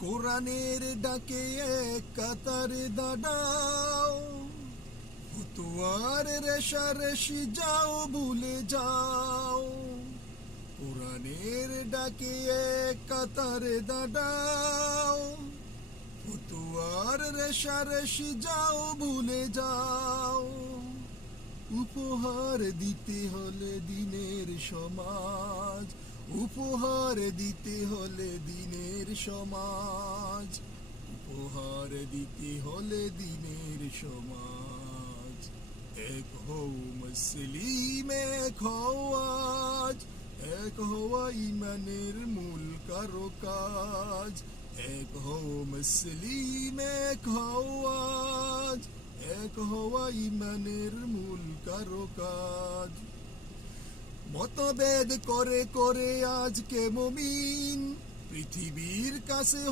কোরআনের ডাকে এক কাতারে দাঁড়াও, ফতুয়ার রেশারেশি যাও ভুলে যাও। কোরআনের ডাকে এক কাতারে দাঁড়াও, ফতুয়ার রেশারেশি যাও ভুলে যাও। উপহার দিতে হলে দিনের সমাজ, উপহার দিতে হলে দিনের সমাজ, উপহার দিতে হলে দিনের সমাজ। এক হও মুসলিম, এক হও আজ, এক হওয়া ইমানের মূল কারো কাজ। এক হও মুসলিম, এক হও আজ, এক হওয়া ইমানের মূল কারো কাজ। মতভেদ করে করে আজকে মুমিন পৃথিবীর কাছে